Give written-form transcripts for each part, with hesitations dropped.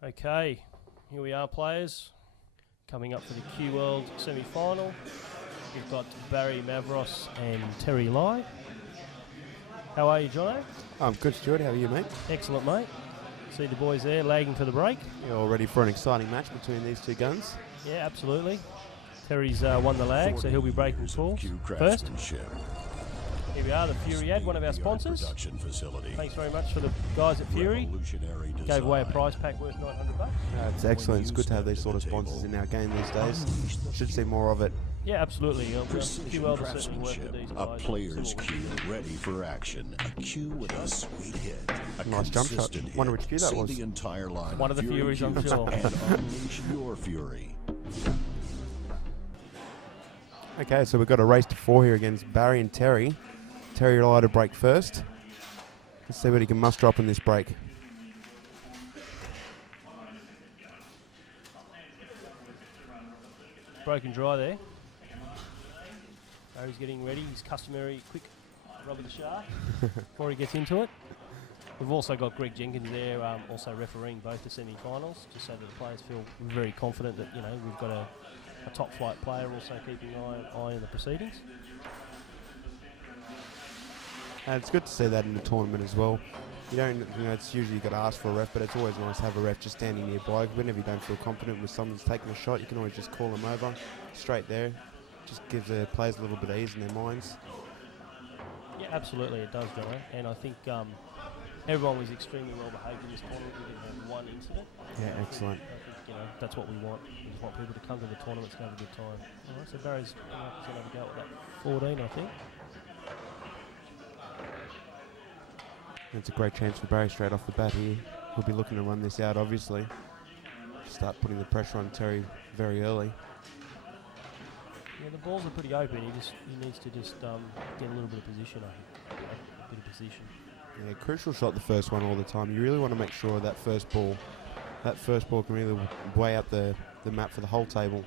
Okay, here we are, players. Coming up for the CueWorld semi-final. We've got Barry Mavros and Terry Lai. How are you, Jono? I'm good, Stuart. How are you, mate? Excellent, mate. See the boys there lagging for the break. You're all ready for an exciting match between these two guns? Yeah, absolutely. Terry's won the lag, so he'll be breaking full first. Here we are, the Fury ad, one of our sponsors. Thanks very much for the guys at Fury. Gave away a prize pack worth $900. It's excellent. It's good to have these sort of sponsors in our game these days. Should see more of it. Yeah, absolutely. CueWorld is certainly working with these guys. A player's cue ready for action. A cue with a sweet hit. A nice jump shot. Wonder which cue that was. The entire line one of the Furies, I'm sure. And unleash your fury. Okay, so we've got a race to 4 here against Barry and Terry. Terry Lai to break first. Let's see what he can muster up in this break. Broken dry there. Barry's getting ready. His customary quick rub of the shaft before he gets into it. We've also got Greg Jenkins there, also refereeing both the semi-finals, just so that the players feel very confident that we've got a top flight player also keeping an eye on the proceedings. It's good to see that in the tournament as well. It's usually you've got to ask for a ref, but it's always nice to have a ref just standing nearby. Whenever you don't feel confident with someone's taking a shot, you can always just call them over straight there. Just gives the players a little bit of ease in their minds. Yeah, absolutely, it does, Jono. And I think everyone was extremely well behaved in this tournament. We didn't have one incident. Yeah, excellent. I think that's what we want. We just want people to come to the tournaments and have a good time. All right, so Barry's going to go with that 14, I think. It's a great chance for Barry straight off the bat here. He'll be looking to run this out, obviously. Start putting the pressure on Terry very early. Yeah, the balls are pretty open. He needs to just get a little bit of position, I think. A bit of position. Yeah, crucial shot the first one all the time. You really want to make sure that first ball can really weigh out the map for the whole table.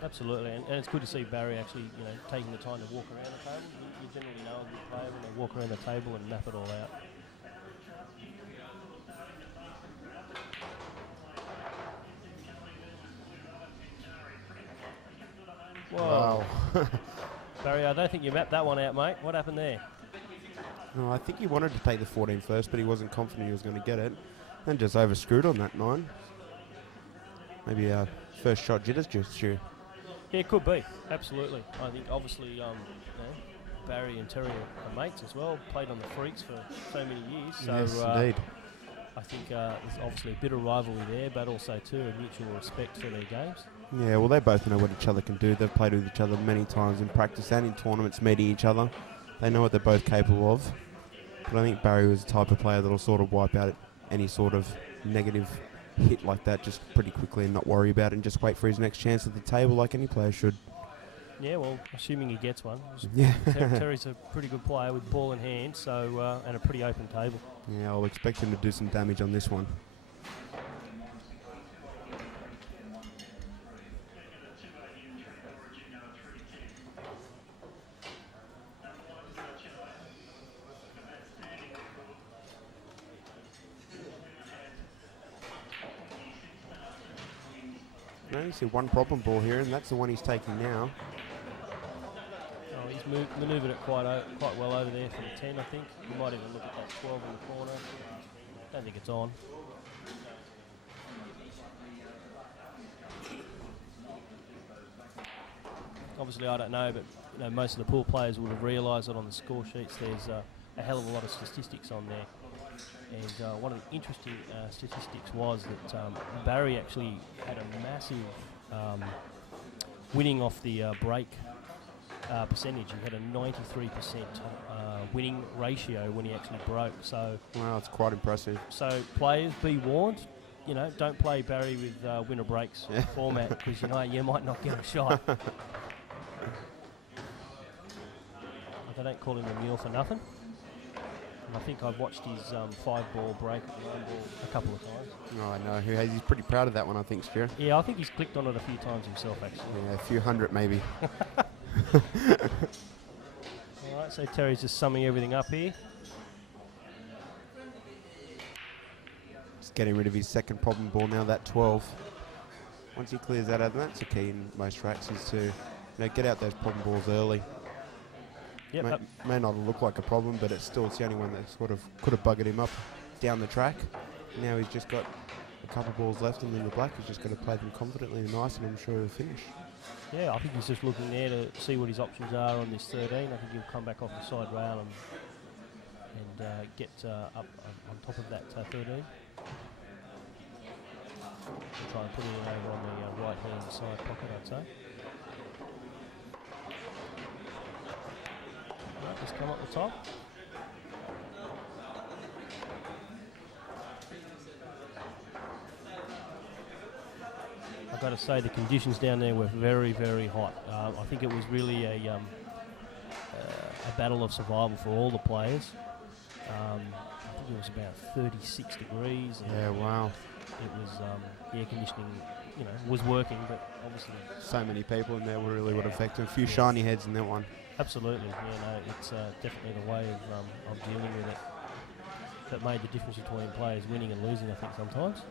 Absolutely, and it's good to see Barry actually, taking the time to walk around the table. You generally know a good player when they walk around the table and map it all out. Whoa. Wow. Barry, I don't think you mapped that one out, mate. What happened there? No, I think he wanted to take the 14 first, but he wasn't confident he was going to get it. And just overscrewed on that 9. Maybe first shot jitters just you. Yeah, it could be. Absolutely. I think obviously Barry and Terry are mates as well. Played on the Freaks for so many years. So, yes, indeed. I think there's obviously a bit of rivalry there, but also too a mutual respect for their games. Yeah, well, they both know what each other can do. They've played with each other many times in practice and in tournaments, meeting each other. They know what they're both capable of. But I think Barry was the type of player that'll sort of wipe out any sort of negative hit like that just pretty quickly and not worry about it and just wait for his next chance at the table like any player should. Yeah, well, assuming he gets one. Yeah. Terry's a pretty good player with ball in hand, so and a pretty open table. Yeah, I'll expect him to do some damage on this one. I only see one problem ball here, and that's the one he's taking now. Oh, he's manoeuvred it quite well over there for the 10, I think. You might even look at that 12 in the corner. Don't think it's on. Obviously, I don't know, but most of the pool players would have realised that on the score sheets there's a hell of a lot of statistics on there. And one of the interesting statistics was that Barry actually had a massive winning off the break percentage. He had a 93% winning ratio when he actually broke. So wow, it's quite impressive. So players, be warned. Don't play Barry with winner breaks format because you might not get a shot. They don't call him a mule for nothing. And I think I've watched his 5-ball break at the 9-ball a couple of times. Oh, I know. He's pretty proud of that one, I think, Stu. Yeah, I think he's clicked on it a few times himself, actually. Yeah, a few hundred maybe. All right, so Terry's just summing everything up here. getting rid of his second problem ball now, that 12. Once he clears that out, and that's the key in most tracks, is to get out those problem balls early. Yep, May not look like a problem, but it's the only one that sort of could have buggered him up down the track. Now he's just got a couple balls left, and then the black has just got to play them confidently and nice, and I'm sure he'll finish. Yeah, I think he's just looking there to see what his options are on this 13. I think he'll come back off the side rail and get up on top of that 13. We'll try and put it over on the right-hand side pocket, I'd say. Right, just come up the top. I've got to say the conditions down there were very, very hot. I think it was really a battle of survival for all the players. I think it was about 36 degrees. Yeah, wow. It was the air conditioning, was working, but obviously so many people in there really would affect. A few shiny heads in that one. Absolutely, it's definitely the way of dealing with it that made the difference between players winning and losing. I think sometimes.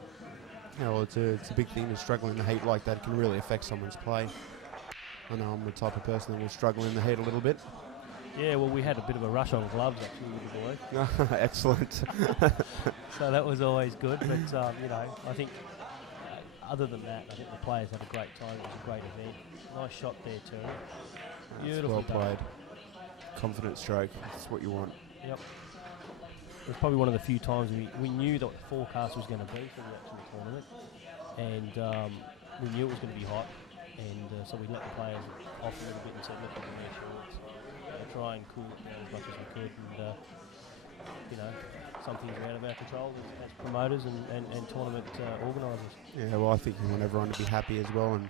Yeah, well, it's a big thing to struggle in the heat like that. It can really affect someone's play. I know I'm the type of person that will struggle in the heat a little bit. Yeah, well, we had a bit of a rush on gloves actually with the boys. Excellent. So that was always good, but I think other than that, I think the players had a great time. It was a great event. Nice shot there, Terry. Beautiful. Well played. Confident stroke. That's what you want. Yep. It was probably one of the few times we knew that what the forecast was going to be for the actual tournament, and we knew it was going to be hot, and so we let the players off a little bit and said, look, we're going to try and cool it down as much as we could, and some things are out of our control as promoters and tournament organisers. Yeah, well, I think you want everyone to be happy as well, and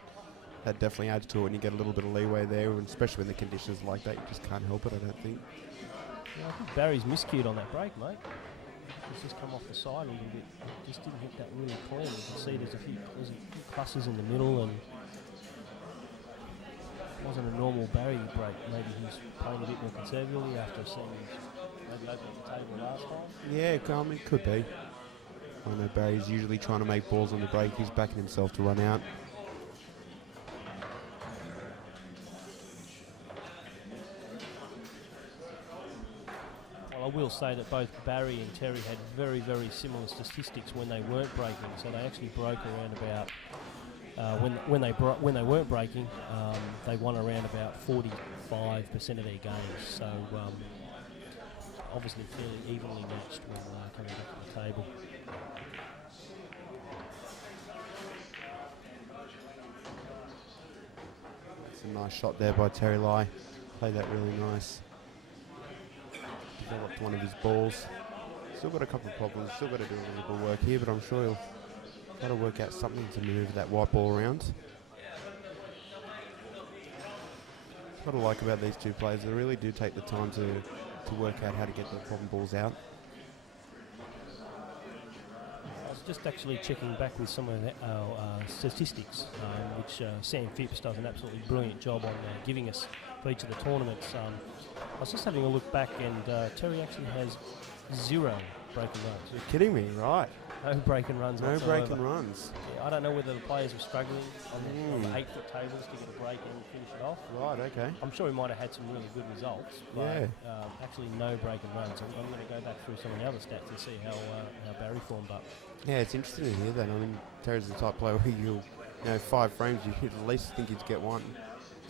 that definitely adds to it when you get a little bit of leeway there, and especially when the conditions are like that, you just can't help it, I don't think. Yeah, I think Barry's miscued on that break, mate. He's just come off the side a little bit. Just didn't hit that really clean. You can see there's a few clusters in the middle, and it wasn't a normal Barry break. Maybe he's playing a bit more conservatively after seeing maybe open up the table last time. Yeah, it could be. I know Barry's usually trying to make balls on the break. He's backing himself to run out. I will say that both Barry and Terry had very, very similar statistics when they weren't breaking. So they actually broke around about when they weren't breaking, they won around about 45% of their games. So obviously fairly evenly matched when coming back to the table. It's a nice shot there by Terry Lai. Played that really nice. Developed one of his balls. Still got a couple of problems. Still got to do a little bit of work here, but I'm sure he'll try to work out something to move that white ball around. What I like about these two players, they really do take the time to work out how to get the problem balls out. I was just actually checking back with some of our statistics, which Sam Phipps does an absolutely brilliant job on giving us for each of the tournaments. I was just having a look back, and Terry actually has 0 breaking runs. You're kidding me, right? No breaking runs No whatsoever. breaking runs. Yeah, I don't know whether the players were struggling on the 8-foot tables to get a break and finish it off. Right, okay. I'm sure he might have had some really good results, but actually no breaking runs. I'm going to go back through some of the other stats and see how Barry formed up. Yeah, it's interesting to hear that. I mean, Terry's the type of player where you 5 frames, you'd at least think he'd get one.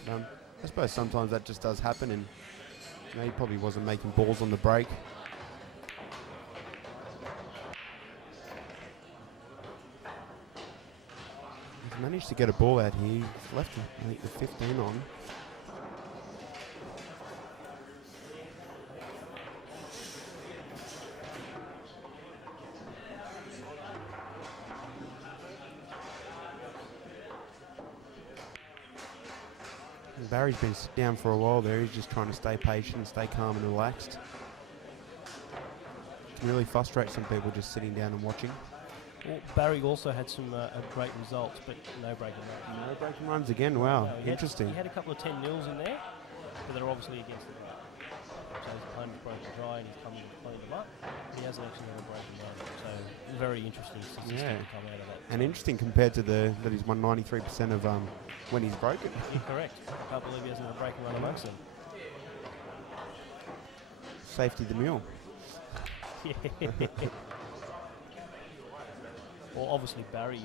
I suppose sometimes that just does happen, and he probably wasn't making balls on the break. He's managed to get a ball out here. He's left, I think, the 15 on. Barry's been down for a while there. He's just trying to stay patient, stay calm and relaxed. It can really frustrate some people just sitting down and watching. Well, Barry also had some great results, but no breaking runs. No breaking runs again, wow, He interesting. had a couple of 10-0s in there, but they're obviously against the right. So his opponent's broken dry and he's come in and cleaned them up. He hasn't actually ever broken down. So very interesting statistic to come out of that. And interesting compared to that he's won 93% of when he's broken. Incorrect. I can't believe he hasn't had a breaking run amongst them. Safety the mule. Well, obviously Barry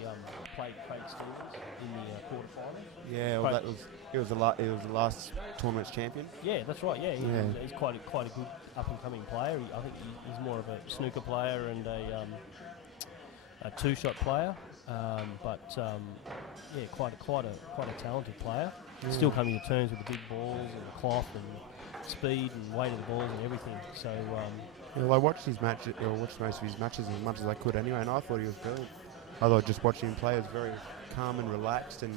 played Craig Stevens in the quarterfinals. Yeah, well, he was the last tournament's champion. Yeah, that's right. Yeah, he's quite a good up and coming player. I think he's more of a snooker player and a two-shot player, yeah, quite a talented player. Still coming to terms with the big balls and the cloth and speed and weight of the balls and everything. So. Well, I watched his match, or watched most of his matches as much as I could anyway, and I thought he was good. I thought just watching him play was very calm and relaxed, and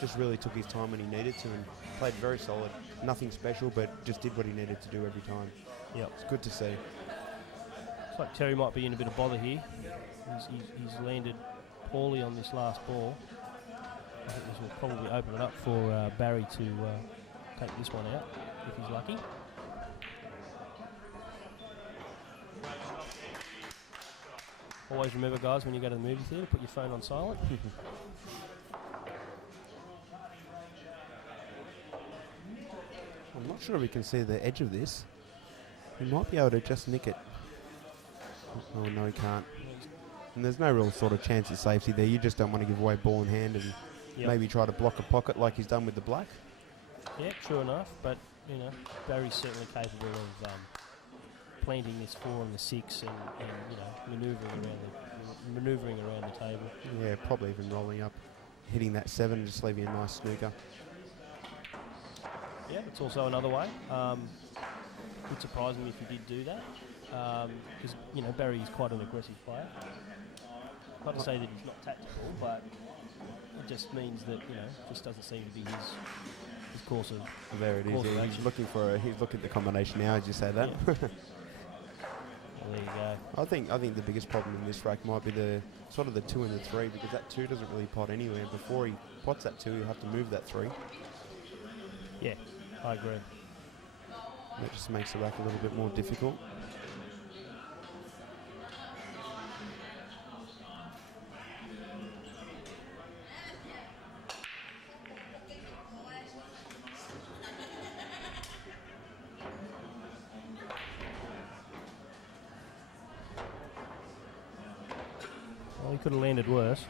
just really took his time when he needed to, and played very solid. Nothing special, but just did what he needed to do every time. Yep. It's good to see. Looks like Terry might be in a bit of bother here. He's landed poorly on this last ball. I think this will probably open it up for Barry to take this one out, if he's lucky. Always remember, guys, when you go to the movie theatre, put your phone on silent. I'm not sure if we can see the edge of this. He might be able to just nick it. Oh, no, he can't. And there's no real sort of chance of safety there. You just don't want to give away ball in hand and maybe try to block a pocket like he's done with the black. Yeah, true enough. But, you know, Barry's certainly capable of planting this 4 and the 6 and you know, manoeuvring around the table. Yeah, probably even rolling up, hitting that 7 and just leaving a nice snooker. Yeah, it's also another way. Would surprise me if he did do that, because you know Barry is quite an aggressive player. Not to say that he's not tactical, but it just means that just doesn't seem to be his course of. There it is. Yeah, he's looking at the combination now. As you say that. Yeah. Well, there you go. I think the biggest problem in this rack might be the 2 and the 3, because that 2 doesn't really pot anywhere. Before he pots that 2, he'll have to move that 3. Yeah, I agree. That just makes the rack a little bit more difficult. Well, he could have landed worse.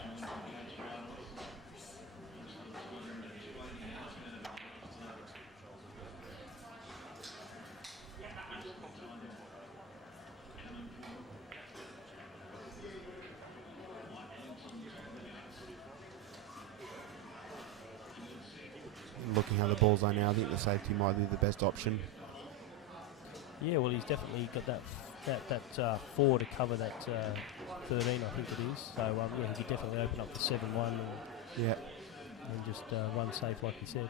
Looking how the balls are now, I think the safety might be the best option. Yeah, well, he's definitely got that 4 to cover that 13, I think it is. So yeah, he could definitely open up the 7-1 and just run safe, like he said.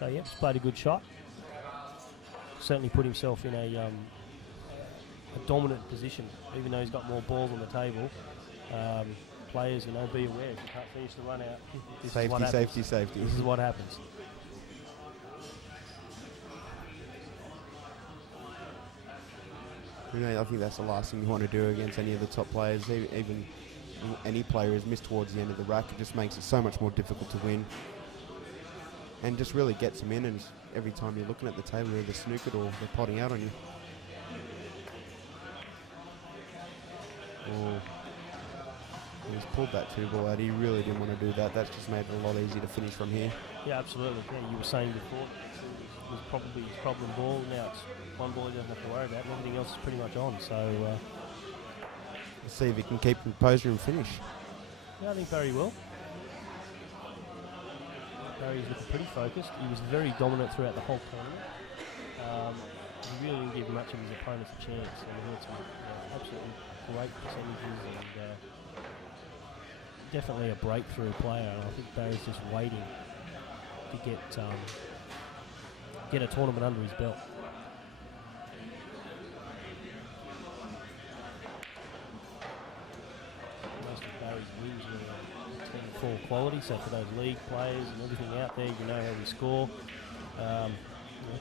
So yeah, he's played a good shot. Certainly put himself in a dominant position, even though he's got more balls on the table. Players, be aware if you can't finish the run out. Safety. This is what happens. I think that's the last thing you want to do against any of the top players. Even any player who's missed towards the end of the rack, it just makes it so much more difficult to win. And just really gets them in, and every time you're looking at the table, they're either snookered or they're potting out on you. Oh. He's pulled that 2 ball out. He really didn't want to do that. That's just made it a lot easier to finish from here. Yeah, absolutely. Yeah, you were saying before it was probably his problem ball. Now it's one ball he doesn't have to worry about, and everything else is pretty much on. So let's see if he can keep composure and finish. Yeah, I think Barry will. Barry's looking pretty focused. He was very dominant throughout the whole tournament. He really didn't give much of his opponents a chance. I mean, he had some absolutely great percentages and. Definitely a breakthrough player, and I think Barry's just waiting to get a tournament under his belt. Most of Barry's wins were 10-4 quality. So for those league players and everything out there, you know how we score.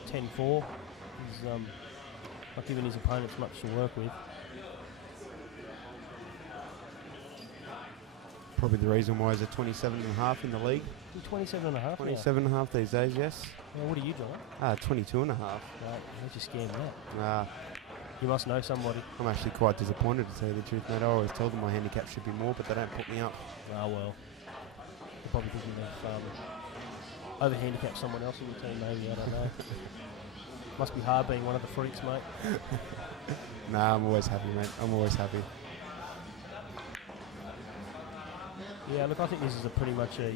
10-4. He's not giving his opponents much to work with. Probably the reason why he's at 27.5 in the league. 27.5. 27.5 these days, yes. Well, what are you, John? 22.5. Right, how'd you scam that? Ah, You must know somebody. I'm actually quite disappointed, to tell you the truth, mate. I always tell them my handicap should be more, but they don't put me up. Ah, well. You're probably thinking of over-handicap someone else in your team, maybe. I don't know. Must be hard being one of the freaks, mate. Nah, I'm always happy, mate. I'm always happy. Yeah, look, I think this is pretty much a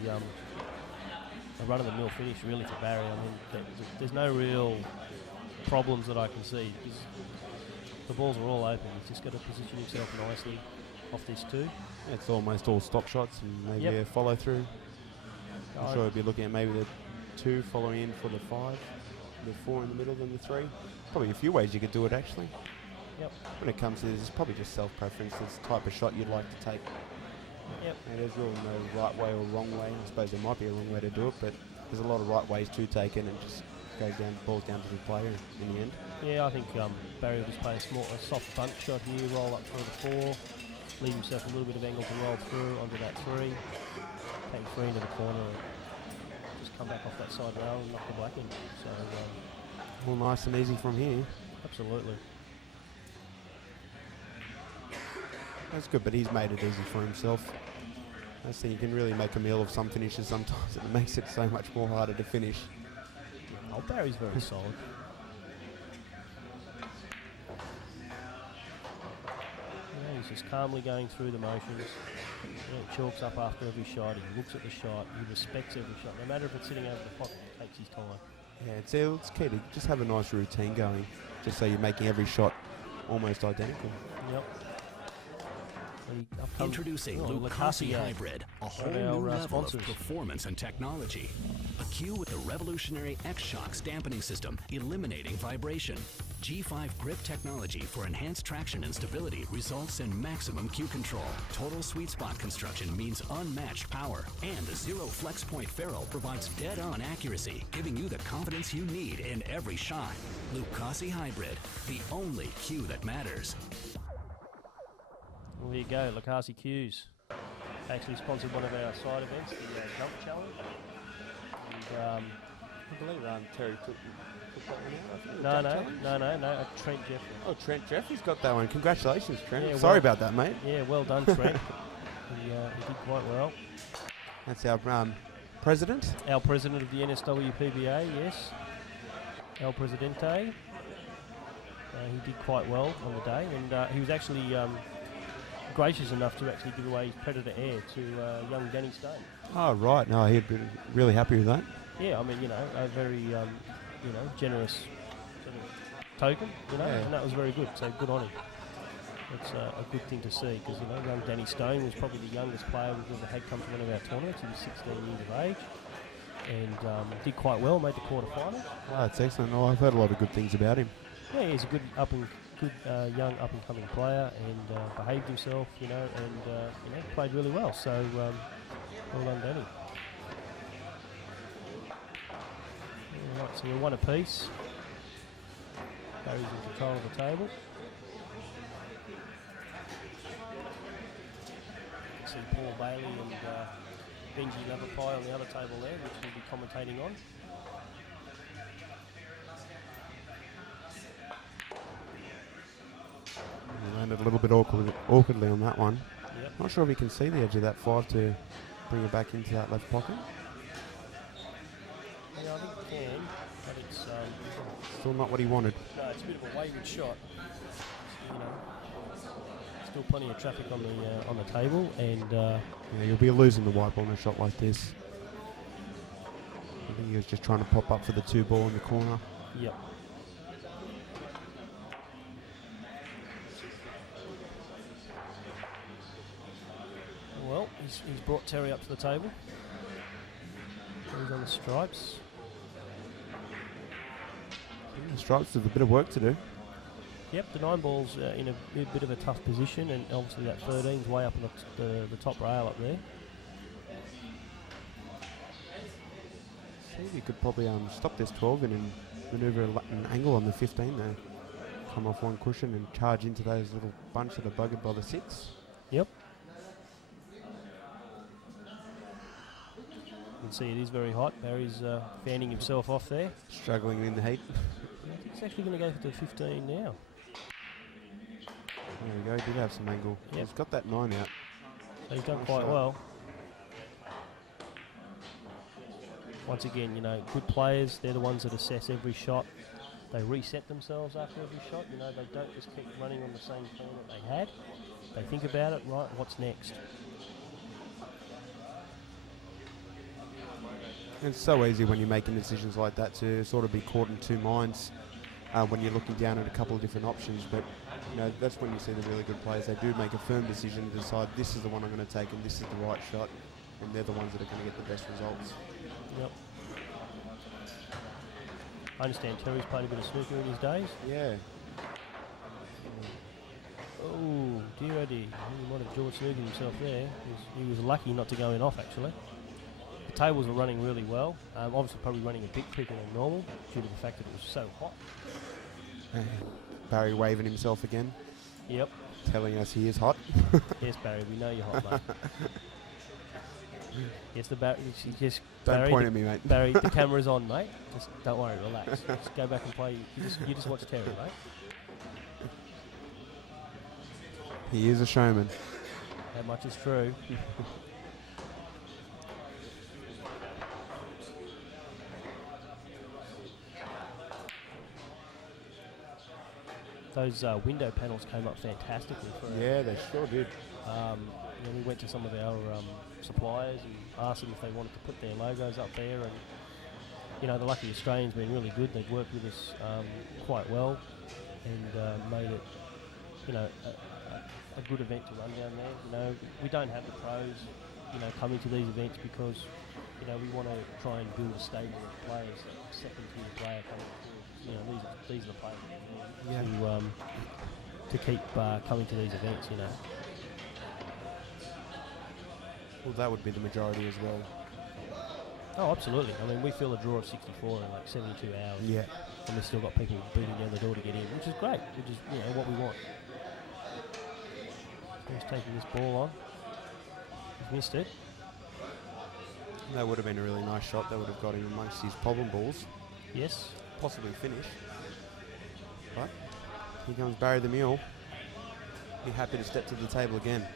run-of-the-mill finish, really, for Barry. I mean, there's no real problems that I can see, because the balls are all open. He's just got to position himself nicely off this 2. It's almost all stop shots and maybe a follow-through. I'm sure we'll be looking at maybe the 2 following in for the 5, the 4 in the middle, then the 3. Probably a few ways you could do it, actually. Yep. When it comes to this, it's probably just self-preference. It's the type of shot you'd like to take. Yep. And there's really no right way or wrong way. I suppose there might be a wrong way to do it, but there's a lot of right ways to take it, and it just boils down to the player in the end. Yeah, I think Barry will just play a soft bunch shot here, roll up through the 4, leave himself a little bit of angle to roll through onto that 3, take 3 into the corner, and just come back off that side rail and knock the black in. So, All nice and easy from here. absolutely. That's good, but he's made it easy for himself. I see you can really make a meal of some finishes sometimes, and it makes it so much more harder to finish. Oh, Barry's very solid. Yeah, he's just calmly going through the motions. Chalks up after every shot. He looks at the shot. He respects every shot. No matter if it's sitting over the pocket, he takes his time. Yeah, it's key to just have a nice routine going, just so you're making every shot almost identical. Yep. Introducing Lucasi Hybrid, a whole new level of performance and technology. A cue with the revolutionary X-Shocks dampening system, eliminating vibration. G5 grip technology for enhanced traction and stability results in maximum cue control. Total sweet spot construction means unmatched power. And the Zero Flex Point ferrule provides dead-on accuracy, giving you the confidence you need in every shot. Lucasi Hybrid, the only cue that matters. Well, here you go, Lucasi Cues. Actually sponsored one of our side events, the Jump Challenge. And, I believe Terry took that one out. No, Trent Jeffrey. Oh, Trent Jeffrey's got that one. Congratulations, Trent. Yeah, Sorry about that, mate. Yeah, well done, Trent. he did quite well. That's our president. Our president of the NSWPBA, yes. El Presidente. He did quite well on the day, and he was actually gracious enough to actually give away his Predator Air to young Danny Stone. Oh, right. No, he'd be really happy with that. Yeah, I mean, a very, generous sort of token, and that was very good. So good on him. It's a good thing to see because, young Danny Stone was probably the youngest player we've ever had come to one of our tournaments. He was 16 years of age and did quite well, made the quarterfinals. Oh, that's excellent. Oh, I've heard a lot of good things about him. Yeah, he's a good young up-and-coming player and behaved himself, and played really well. So well done, Danny. All right, so we're one apiece. Barry's in control of the table. See Paul Bailey and Benji Leverpie on the other table there, which we'll be commentating on. He landed a little bit awkwardly on that one. Yep. Not sure if he can see the edge of that 5 to bring it back into that left pocket. Yeah, I think he can, but it's Still not what he wanted. no, it's a bit of a wayward shot. Still plenty of traffic on the table, and Yeah, you'll be losing the white ball in a shot like this. I think he was just trying to pop up for the 2 ball in the corner. yep. Well, he's brought Terry up to the table. He's on the stripes. The Stripes have a bit of work to do. Yep, the 9 ball's in a bit of a tough position, and obviously that 13's way up on the top rail up there. think you could probably stop this 12 and manoeuvre an angle on the 15 there. Come off one cushion and charge into those little bunch that are buggered by the 6. Yep. You can see it is very hot. Barry's fanning himself off there. Struggling in the heat. He's actually going to go for the 15 now. There we go, did have some angle. Yep. He's got that 9 out. So he's done quite well. Once again, you know, good players, they're the ones that assess every shot. They reset themselves after every shot. You know, they don't just keep running on the same plan that they had. They think about it, right, what's next? It's so easy when you're making decisions like that to sort of be caught in two minds when you're looking down at a couple of different options. But, you know, that's when you see the really good players. They do make a firm decision to decide this is the one I'm going to take and this is the right shot. And they're the ones that are going to get the best results. Yep. I understand Terry's played a bit of snooker in his days. Yeah. Oh, dear oh dear. He might have George snookered himself there. He was lucky not to go in off, actually. The tables were running really well. Obviously probably running a bit quicker than normal due to the fact that it was so hot. Barry waving himself again. Yep. Telling us he is hot. Yes, Barry, we know you're hot, mate. Yes, just Don't Barry, point at me, mate. Barry, the camera's on, mate. Just don't worry, relax. Just go back and play. You just watch Terry, mate. He is a showman. That much is true. Those window panels came up fantastically for Yeah, they sure did. you know, we went to some of our suppliers and asked them if they wanted to put their logos up there, and you know, the Lucky Australians been really good. They've worked with us quite well and made it, you know, a good event to run down there. You know, we don't have the pros, you know, coming to these events because, you know, we want to try and build a stable of players, second tier player coming through. You know, these are the players to keep coming to these events, you know. Well, that would be the majority as well. Oh, absolutely. I mean, we fill a draw of 64 in like 72 hours. Yeah. And we've still got people beating down the door to get in, which is great, which is, you know, what we want. He's taking this ball on. He's missed it. That would have been a really nice shot. That would have got him amongst his problem balls. Yes. Possibly finish. But here comes Barry the Mule. Be happy to step to the table again.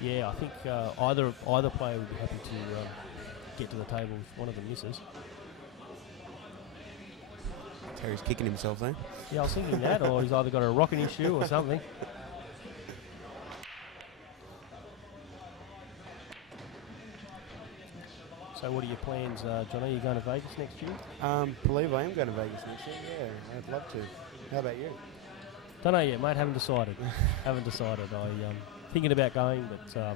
Yeah, I think either player would be happy to get to the table if one of them misses. Terry's kicking himself there. Yeah, I was thinking that, or he's either got a rock in his shoe or something. So what are your plans, John? Are you going to Vegas next year? Believe I am going to Vegas next year. Yeah, I'd love to. How about you? Don't know yet, mate. Haven't decided. Haven't decided. I'm thinking about going, but I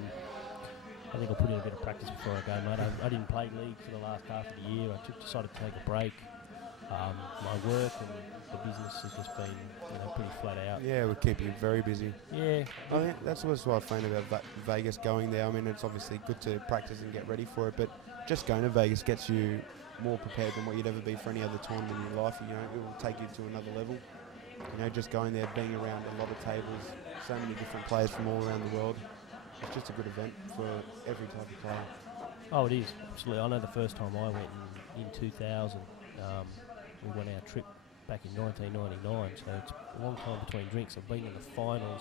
think I'll put in a bit of practice before I go, mate. I didn't play league for the last half of the year. I decided to take a break. My work and the business has just been, you know, pretty flat out. Yeah, we keep you very busy. Yeah. I think that's what's what I find about Vegas going there. I mean, it's obviously good to practice and get ready for it, but just going to Vegas gets you more prepared than what you'd ever be for any other time in your life. You know, it will take you to another level. You know, just going there, being around a lot of tables, so many different players from all around the world. It's just a good event for every type of player. Oh, it is. Absolutely. I know the first time I went in 2000, we went our trip back in 1999, so it's a long time between drinks. I've been in the finals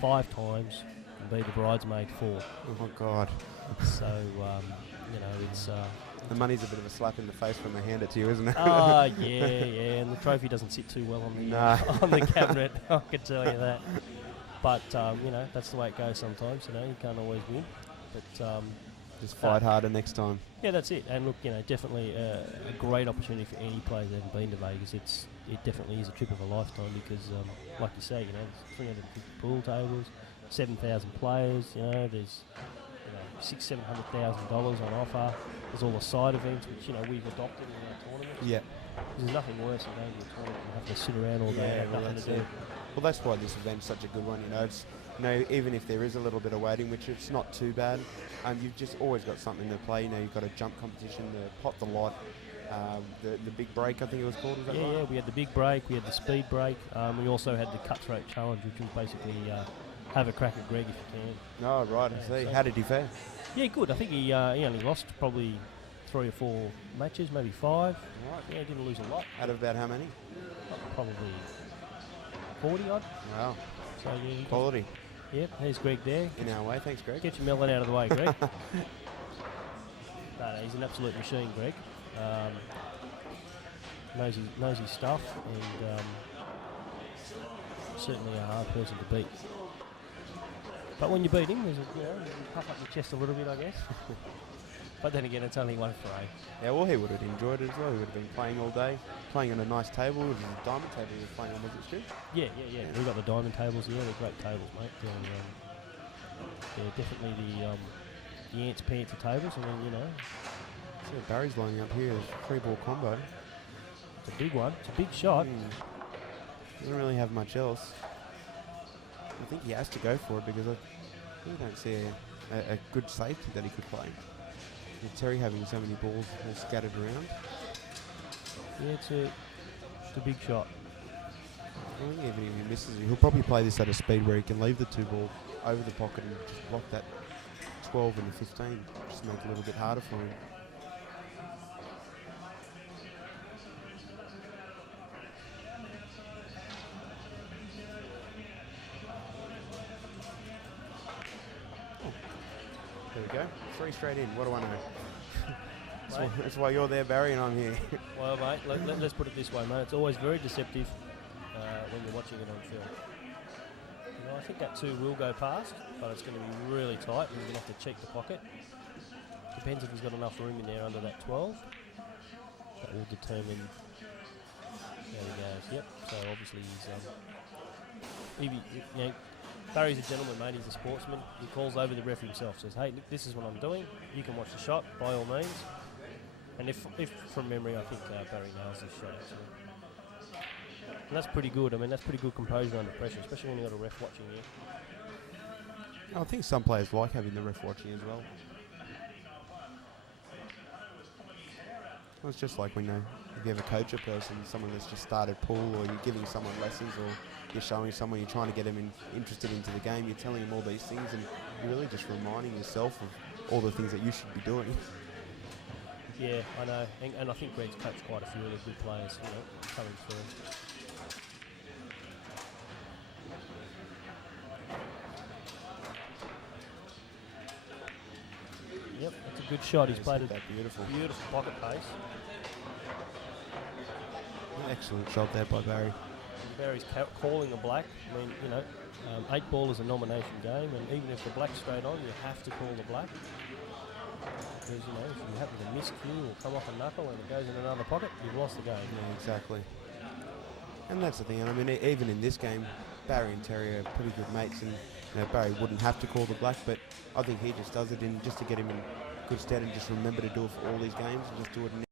5 times and be the bridesmaid 4. Oh my God. So, you know, it's... the money's a bit of a slap in the face when they hand it to you, isn't it? Oh, yeah, and the trophy doesn't sit too well on the, on the cabinet, I can tell you that. But, you know, that's the way it goes sometimes, you know, you can't always win. But... just fight harder next time. Yeah, that's it. And look, you know, definitely a great opportunity for any player that hasn't been to Vegas. It definitely is a trip of a lifetime because, like you say, you know, there's 350 pool tables, 7,000 players. You know, there's $600,000-$700,000 on offer. There's all the side events which, you know, we've adopted in our tournaments. Yeah. There's nothing worse than going to a tournament and having to sit around all day and nothing to do. Well, that's why this event's such a good one. You know, You know, even if there is a little bit of waiting, which it's not too bad, you've just always got something to play. You know, you've got a jump competition, the pot the lot, the big break, I think it was called. Is that right? Yeah, we had the big break, we had the speed break, we also had the cutthroat challenge, which was basically have a crack at Greg if you can. Oh, right, I see. How did he fare? Yeah, good. I think he only lost probably 3 or 4 matches, maybe 5. Right. Yeah, he didn't lose a lot. Out of about how many? Probably 40 odd. Wow. So yeah, Quality. Yep, there's Greg there. In our way, thanks, Greg. Get your melon out of the way, Greg. No, he's an absolute machine, Greg. Knows his stuff, and certainly a hard person to beat. But when you beat him, you puff up your chest a little bit, I guess. But then again, it's only 1 for 8. Yeah, well, he would have enjoyed it as well. He would have been playing all day, playing on a nice table. It was a diamond table he was playing on, was it, Stu? Yeah. We've got the diamond tables here. They're great tables, mate. They're definitely the ants pants of tables. I mean, See what Barry's lining up here. 3-ball combo. it's a big one. It's a big shot. Doesn't really have much else. I think he has to go for it because I really don't see a good safety that he could play. With Terry having so many balls scattered around. Yeah, it's a big shot. I think even if he misses it, he'll probably play this at a speed where he can leave the 2-ball over the pocket and just block that 12 and the 15. Just make it a little bit harder for him. There we go. 3 straight in. What do I know? That's why you're there, Barry, and I'm here. Well, mate, let's put it this way, mate. It's always very deceptive when you're watching it on film. I think that 2 will go past, but it's going to be really tight. We're going to have to check the pocket. Depends if he's got enough room in there under that 12. That will determine how he goes. Yep. So obviously he's Barry's a gentleman, mate. He's a sportsman. He calls over the ref himself. Says, "Hey, this is what I'm doing. You can watch the shot by all means." And if from memory, I think Barry nails this shot actually. And that's pretty good. I mean, that's pretty good composure under pressure, especially when you've got a ref watching you. I think some players like having the ref watching as well. Well, it's just like when if you ever coach a person, someone that's just started pool, or you're giving someone lessons, or you're showing someone, you're trying to get them interested into the game, you're telling them all these things, and you're really just reminding yourself of all the things that you should be doing. Yeah, I know, and I think Greg's coached quite a few of the good players, coming through. Yep, that's a good shot. He's played that beautiful pocket pace. Excellent shot there by Barry. Barry's calling a black. I mean, 8 ball is a nomination game, and even if the black's straight on, you have to call the black. Because, if you happen to miss cue or come off a knuckle and it goes in another pocket, you've lost the game. Yeah, exactly. And that's the thing. I mean, even in this game, Barry and Terry are pretty good mates, and Barry wouldn't have to call the black, but I think he just does it just to get him in good stead and just remember to do it for all these games and just do it in